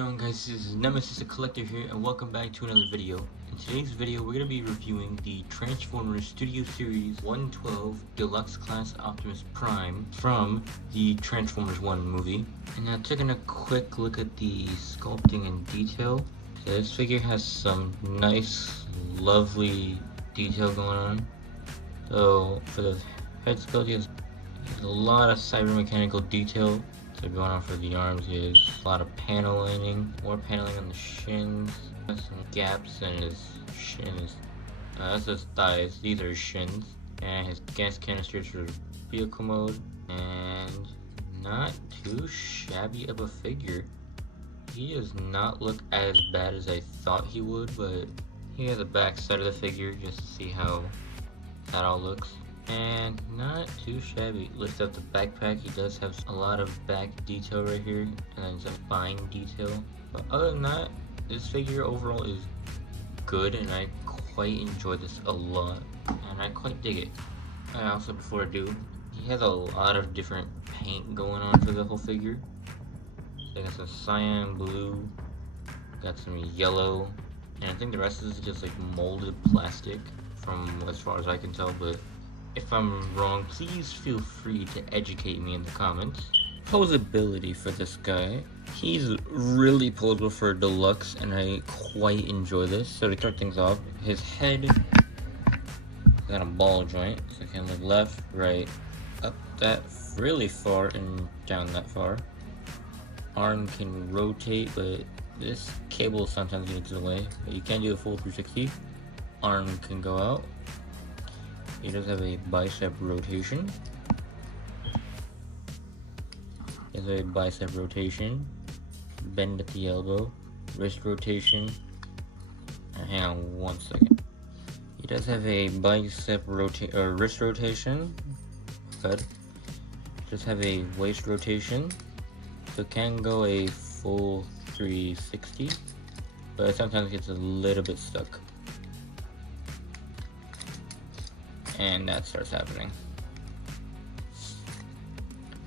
going on, guys? This is Nemesis the Collector here, and welcome back to another video. In today's video, we're going to be reviewing the Transformers Studio Series 112 Deluxe Class Optimus Prime from the Transformers 1 movie. And now taking a quick look at the sculpting and detail. So this figure has some nice, lovely detail going on. So for the head sculpt, he has a lot of cyber-mechanical detail. So going on for the arms is a lot of paneling, more paneling on the shins, some gaps in his shins. That's his thighs, these are his shins. And his gas canisters for vehicle mode. And not too shabby of a figure. He does not look as bad as I thought he would, but he has the back side of the figure just to see how that all looks. And not too shabby. Lift up the backpack, he does have a lot of back detail right here, and then some spine detail. But other than that, this figure overall is good, and I quite enjoy this a lot, and I quite dig it. And also, before I do, he has a lot of different paint going on for the whole figure. So I got some cyan blue, got some yellow, and I think the rest is just like molded plastic from as far as I can tell, but if I'm wrong, please feel free to educate me in the comments. Posability for this guy. He's really posable for Deluxe, and I quite enjoy this. So to start things off, his head got a ball joint, so it can look left, right, up that really far and down that far. Arm can rotate, but this cable sometimes gets in the way. But you can do a full 360. Arm can go out. He does have a bicep rotation. He has a bicep rotation. Bend at the elbow. Wrist rotation. Hang on one second. He does have a bicep wrist rotation. Good. He does have a waist rotation. So it can go a full 360. But sometimes it gets a little bit stuck. And that starts happening.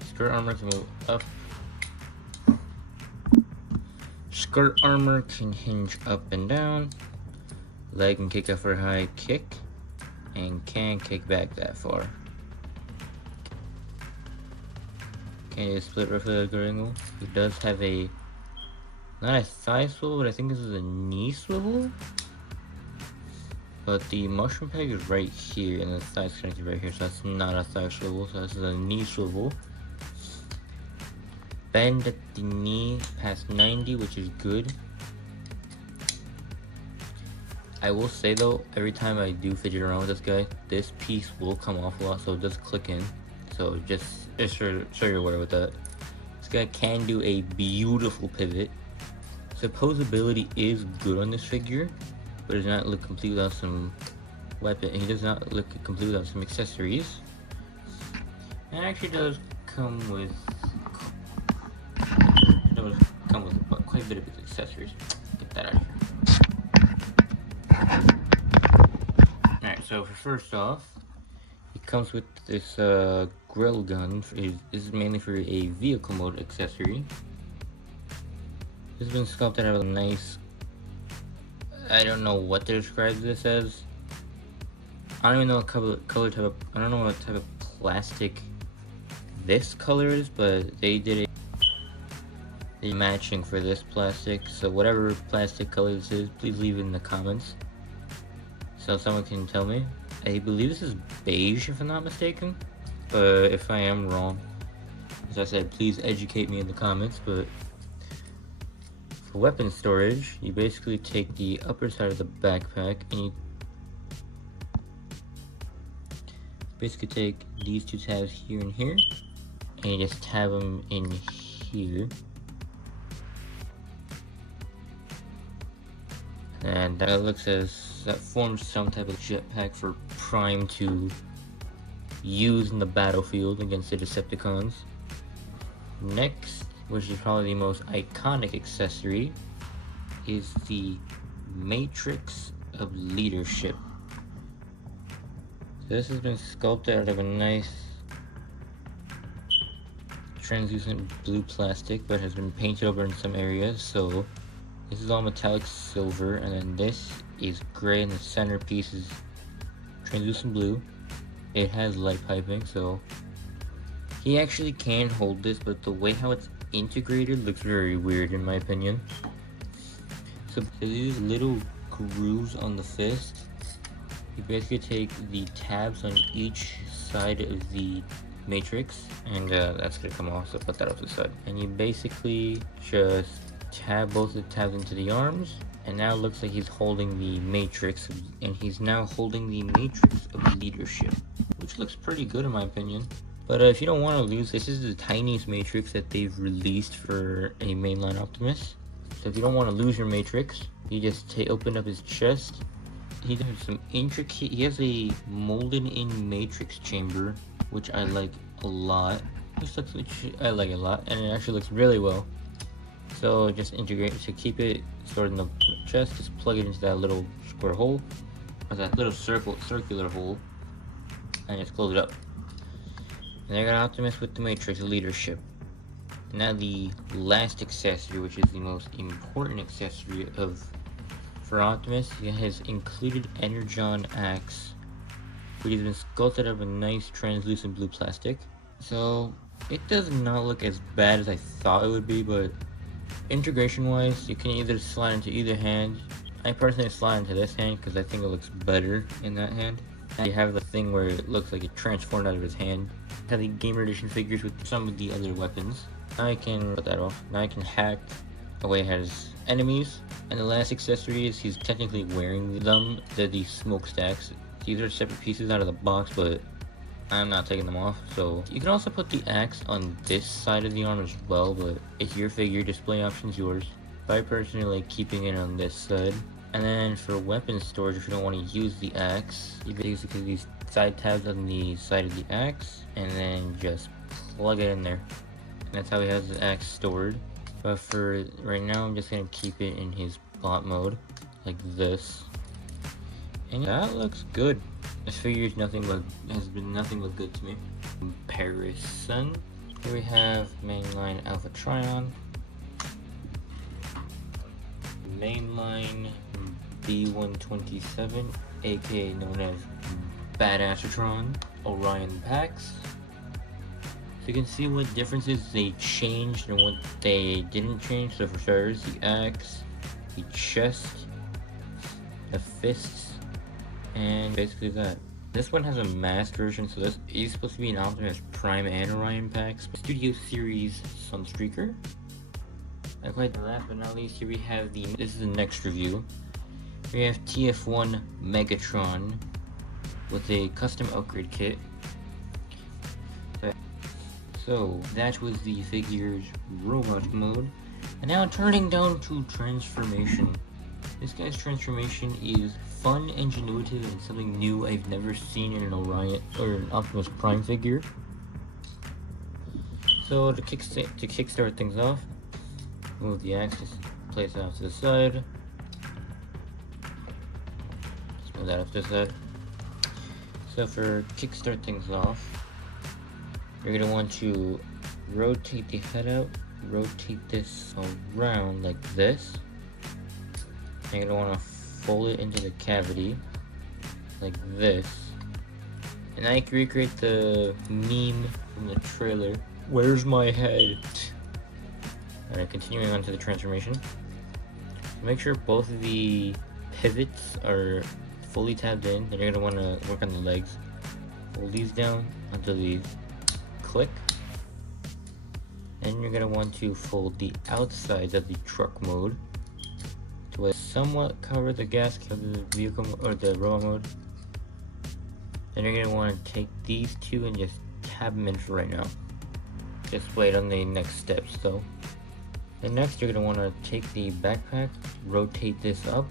Skirt armor can move up. Skirt armor can hinge up and down. Leg can kick up for a high kick. And can kick back that far. Okay, split roughly at a good angle. He does have a, not a thigh swivel, but I think this is a knee swivel. But the mushroom peg is right here, and the thigh is connected right here, so that's not a thigh swivel, so this is a knee swivel. Bend at the knee past 90, which is good. I will say though, every time I do fidget around with this guy, this piece will come off a lot, so it does click in. So just so you're aware with that. This guy can do a beautiful pivot. Supposability is good on this figure, but does not look complete without some weapon. He does not look complete without some accessories. And it actually does come with quite a bit of accessories. Get that out of here. Alright, so for first off, it comes with this grill gun. This is mainly for a vehicle mode accessory. This has been sculpted out of a nice, I don't know what to describe this as. I don't even know what color type of, I don't know what type of plastic this color is, but they did a matching for this plastic. So whatever plastic color this is, please leave it in the comments so someone can tell me. I believe this is beige if I'm not mistaken, but if I am wrong, as I said, please educate me in the comments. But for weapon storage, you basically take the upper side of the backpack and you basically take these two tabs here and here, and you just tab them in here. And that forms some type of jetpack for Prime to use in the battlefield against the Decepticons. Next, which is probably the most iconic accessory, is the Matrix of Leadership. This has been sculpted out of a nice translucent blue plastic, but has been painted over in some areas. So this is all metallic silver, and then this is gray, and the centerpiece is translucent blue. It has light piping, so he actually can hold this, but the way how it's integrated looks very weird in my opinion. So these little grooves on the fist, you basically take the tabs on each side of the matrix, and that's gonna come off, so put that off to the side. And you basically just tab both the tabs into the arms, and now it looks like he's holding the matrix, and he's now holding the matrix of leadership, which looks pretty good in my opinion. But if you don't want to lose, this is the tiniest matrix that they've released for a mainline Optimus. So if you don't want to lose your matrix, you just open up his chest. He has some intricate, he has a molded in matrix chamber, which I like a lot. I like it a lot, and it actually looks really well. So just integrate, to keep it stored in the chest, just plug it into that little square hole, or that little circular hole, and just close it up. And I got Optimus with the matrix leadership. Now the last accessory, which is the most important accessory for Optimus, it has included Energon axe, which has been sculpted out of a nice translucent blue plastic. So it does not look as bad as I thought it would be, but integration wise, you can either slide into either hand. I personally slide into this hand because I think it looks better in that hand. And you have the thing where it looks like it transformed out of his hand. I have the Gamer Edition figures with some of the other weapons. Now I can put that off. Now I can hack away his enemies. And the last accessory is he's technically wearing them. They're the smokestacks. These are separate pieces out of the box, but I'm not taking them off. So you can also put the axe on this side of the arm as well, but it's your figure, display option's yours. But I personally like keeping it on this side. And then for weapon storage, if you don't want to use the axe, you basically these side tabs on the side of the axe, and then just plug it in there. And that's how he has the axe stored. But for right now, I'm just gonna keep it in his bot mode, like this. And that looks good. This figure is has been nothing but good to me. Comparison. Here we have mainline Alpha Trion, mainline B127, aka known as Badassatron, Orion Pax. So you can see what differences they changed and what they didn't change. So for starters, the axe, the chest, the fists, and basically that. This one has a masked version, so this is supposed to be an Optimus Prime and Orion Pax. Studio Series Sunstreaker. And quite last but not least, here we have this is the next review. We have TF1 Megatron with a custom upgrade kit. So that was the figure's robot mode. And now turning down to transformation. This guy's transformation is fun, ingenuitive, and something new I've never seen in an Orion or an Optimus Prime figure. So to kickstart things off, move the axis, place it off to the side. Just move that off to the side. So for kickstart things off, you're going to want to rotate the head out, rotate this around like this. And you're going to want to fold it into the cavity like this. And I can recreate the meme from the trailer. Where's my head? Alright, continuing on to the transformation. Make sure both of the pivots are fully tabbed in. Then you're going to want to work on the legs. Hold these down until these click. And you're going to want to fold the outsides of the truck mode to somewhat cover the gasket of the vehicle or the robot mode. Then you're going to want to take these two and just tab them in for right now. Just wait on the next steps though. Then next you're going to want to take the backpack, rotate this up.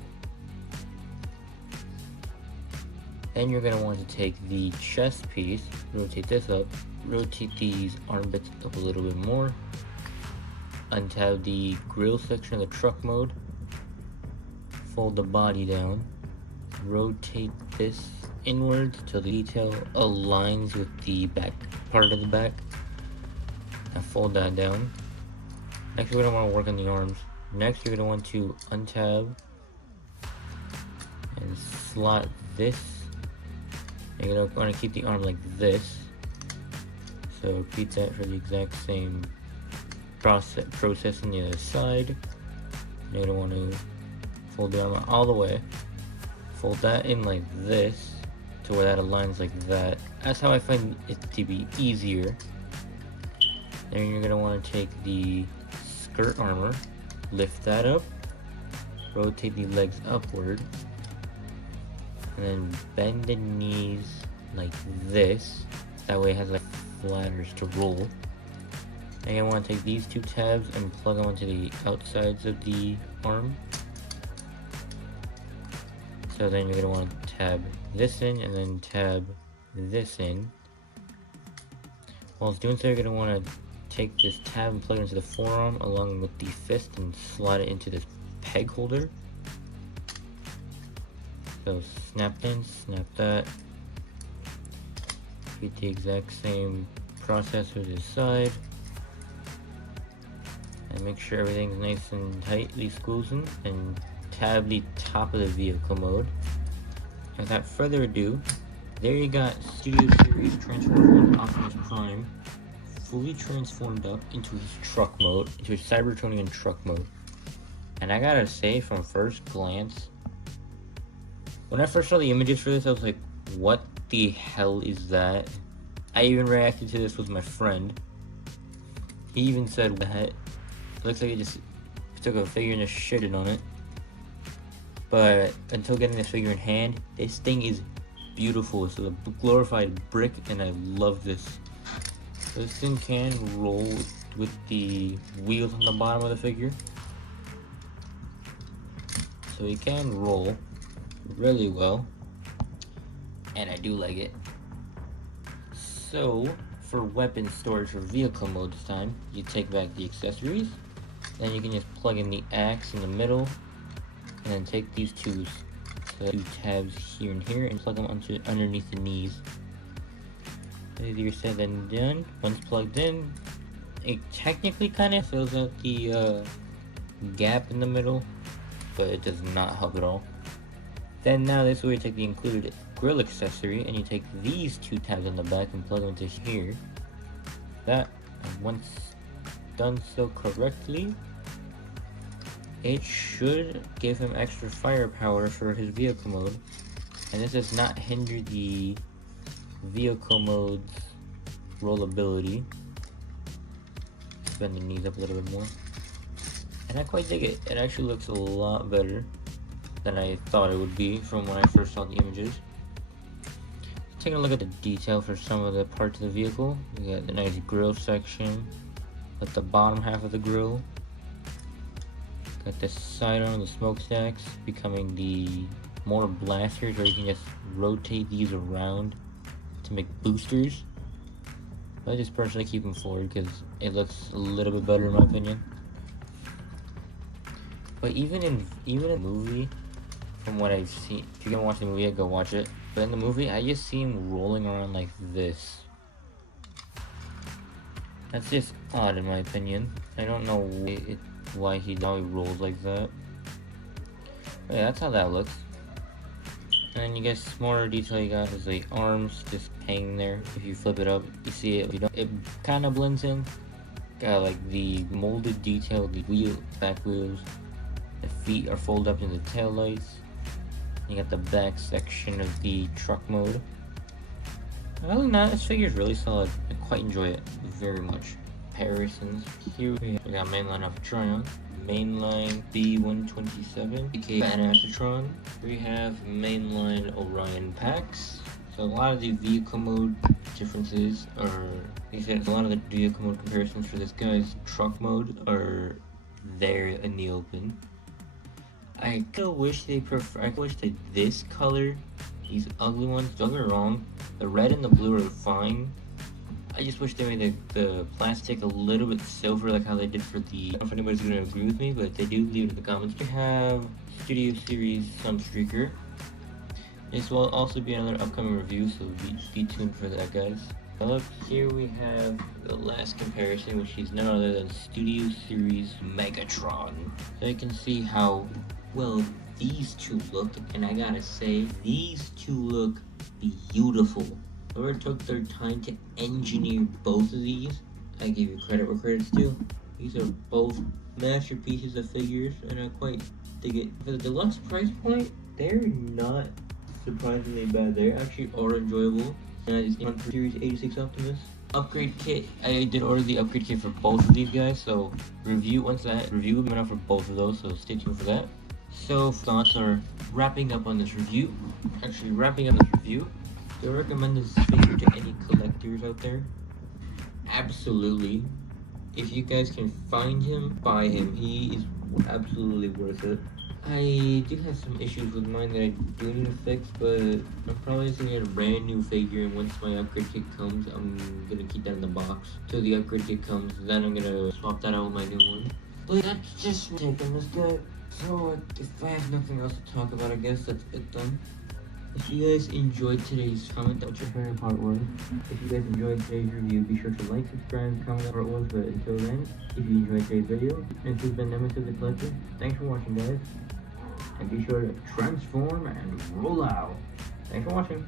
Then you're going to want to take the chest piece, rotate this up, rotate these arm bits up a little bit more, untab the grill section of the truck mode, fold the body down, rotate this inwards till the detail aligns with the back part of the back. and fold that down. Next, we're going to want to work on the arms. Next, you're going to want to untab and slot this. And you're going to want to keep the arm like this. So repeat that for the exact same process on the other side. You're going to want to fold the arm all the way. Fold that in like this to where that aligns like that. That's how I find it to be easier. Then you're going to want to take the skirt armor, lift that up, rotate the legs upward, and then bend the knees like this. That way it has like flatters to roll. And you want to take these two tabs and plug them onto the outsides of the arm. So then you're going to want to tab this in and then tab this in. While it's doing so, you're going to want to take this tab and plug it into the forearm along with the fist and slide it into this peg holder. So snap in, snap that. Repeat the exact same process for this side. And make sure everything's nice and tightly squeezing, and tab the top of the vehicle mode. And without further ado, there you got Studio Series Transformers 1 Optimus Prime fully transformed up into his truck mode, into his Cybertronian truck mode. And I gotta say, from first glance, when I first saw the images for this, I was like, what the hell is that? I even reacted to this with my friend. He even said, what? It looks like he just took a figure and just shitted on it. But until getting this figure in hand, this thing is beautiful. It's a glorified brick, and I love this. This thing can roll with the wheels on the bottom of the figure. So it can roll really well, and I do like it. So for weapon storage for vehicle mode this time, you take back the accessories, then you can just plug in the axe in the middle, and then take these two tabs here and here and plug them underneath the knees. Easier said than done. Once plugged in, it technically kind of fills out the gap in the middle, but it does not help at all. Then now this is where you take the included grill accessory, and you take these two tabs on the back and plug them into here. That, and once done so correctly, it should give him extra firepower for his vehicle mode, and this does not hinder the vehicle mode's rollability. Bend the knees up a little bit more, and I quite dig it. It actually looks a lot better than I thought it would be from when I first saw the images. Taking a look at the detail for some of the parts of the vehicle, we got the nice grill section with the bottom half of the grill. Got the sidearm, the smokestacks becoming the more blasters, where you can just rotate these around to make boosters. I just personally keep them forward because it looks a little bit better in my opinion. But even in a movie, from what I've seen, if you're gonna watch the movie, go watch it. But in the movie, I just see him rolling around like this. That's just odd in my opinion. I don't know why he rolls like that. But yeah, that's how that looks. And then you get more detail. You got is the arms just hanging there. If you flip it up, you see it. It kind of blends in. Got like the molded detail, the back wheels. The feet are folded up into the tail lights. You got the back section of the truck mode. Other than that, this figure is really solid. I quite enjoy it very much. Comparisons. Here we got mainline of Tryon, mainline B127, aka Banasatron. We have mainline Orion packs. So a lot of the vehicle mode differences are, like I said, a lot of the vehicle mode comparisons for this guy's truck mode are there in the open. I wish they this color, these ugly ones, don't get me wrong, the red and the blue are fine. I just wish they made the plastic a little bit silver like how they did for the, I don't know if anybody's going to agree with me, but if they do, leave it in the comments. We have Studio Series Sunstreaker. This will also be another upcoming review, so be tuned for that, guys. Up here we have the last comparison, which is none other than Studio Series Megatron. So you can see how well these two look, and I gotta say, these two look beautiful. Whoever took their time to engineer both of these, I give you credit where credit's due. These are both masterpieces of figures, and I quite dig it. For the deluxe price point, they're not surprisingly bad. They actually are enjoyable. And I just on Series 86 Optimus. Upgrade kit, I did order the upgrade kit for both of these guys, so once that review will be out for both of those, so stay tuned for that. So thoughts are wrapping up on this review. Actually wrapping up this review. Do I recommend this figure to any collectors out there? Absolutely. If you guys can find him, buy him. He is absolutely worth it. I do have some issues with mine that I do need to fix, but I'm probably just gonna get a brand new figure, and once my upgrade kit comes, I'm gonna keep that in the box till the upgrade kit comes. Then I'm gonna swap that out with my new one. But that's just taking this guy. So if I have nothing else to talk about, I guess that's it then. If you guys enjoyed today's comment, what your favorite part was. If you guys enjoyed today's review, be sure to like, subscribe, comment what it was. But until then, if you enjoyed today's video, and this has been Nemesis the Collector, thanks for watching, guys. And be sure to transform and roll out. Thanks for watching.